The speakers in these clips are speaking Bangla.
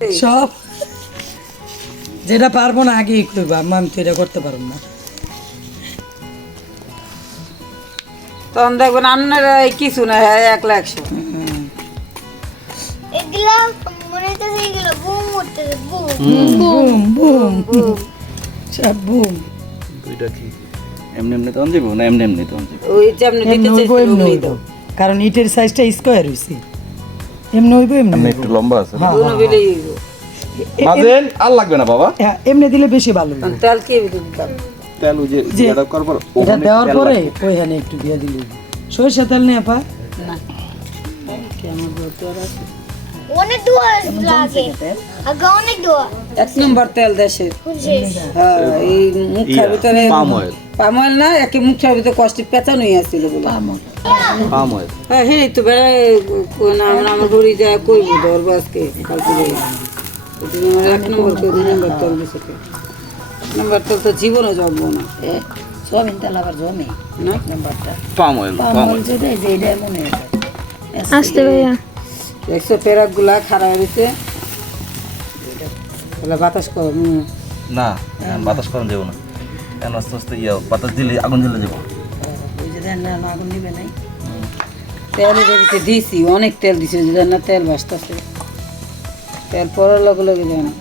সব। যেটা পারব না আগেই করব আম্মা আমি তো এটা করতে পারব না। তখন দেখবেন আপনারা কিছু না হ্যাঁ একলা একশো। কারণ ইটের সাইজটা স্কোয়ার হয়েছে এমনি হইবো এমনি এমনি একটু লম্বা আছে। হ্যাঁ, বিলেই মাঝেন আর লাগবে না বাবা। হ্যাঁ, এমনি দিলে বেশি ভালো তেল কে দিতাম তেল। ওই যে এটা দেওয়ার পরে ওইখানে একটু দিয়ে দিলে সরিষা তেল নিয়ে আপা। না। কেমন বলতে আছে? অনেক দোয়া লাগে। আগে অনেক দোয়া। এক নম্বর তেল হ্যাঁ, এই মুখের ভিতরে পাম অয়েল না একে মুখের ভিতরে কষ্ট পেঁচানো আসছিল পাম অয়েল হ্যাঁ। হ্যাঁ তো বেড়ায় আমার ঘড়ি যায় করব ধরবো আজকে কালকে আমার এক নম্বর করে দুই নম্বর তেল দিছে কে। এক নম্বর তেল তো জীবনে জমবো না। সোয়াবিন তেল আবার জমে না? নাম্বারটা। পাম অয়েল পাম অয়েল যেটা যে এটা মনে হয়। আসতে ভাইয়া। একশো পেরাকগুলা খারাপ হয়েছে তাহলে বাতাস কর না বাতাস কম যাব না। আস্তে আস্তে ইয়ে বাতাস দিলে আগুন জ্বলে যাব। না, আগুন নিবে নাই। তেল এটার ভিতরে দিয়েছি অনেক তেল দিছি যে না তেল ভাসতেছে। তেল পড়ার লগে লগে যায় না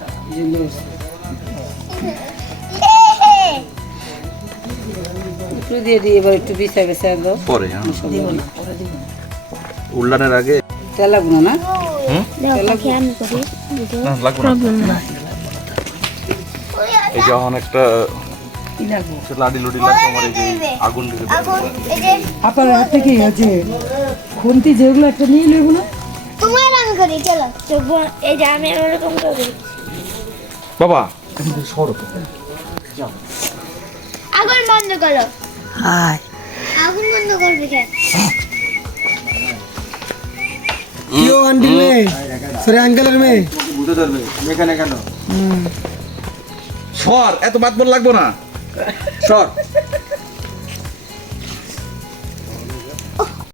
একটু দিয়ে দিয়ে এবার একটু বিছাই বেছাই দাও। পরে হ্যাঁ। দিব না পরে উল্লানের আগে? তেল লাগবো না এই যে এখন একটা কি লাগবো? লাডি লুডি লাগবে আমার এই যে আগুন দিতে এখন এই যে আপনার হাতে কি আছে? খুন্তি যেগুলো একটা নিয়ে নেব না? তোমার আমি করি চলো। এই যে আমি এরকম করি বাবা। আগুন বন্ধ করো। হাই আগুন বন্ধ করবে কেন? মেয়ে সরি আঙ্কেলের মেয়ে। বুঝতে পারবে এখানে কেন? সর এত বাদ লাগবো না। সর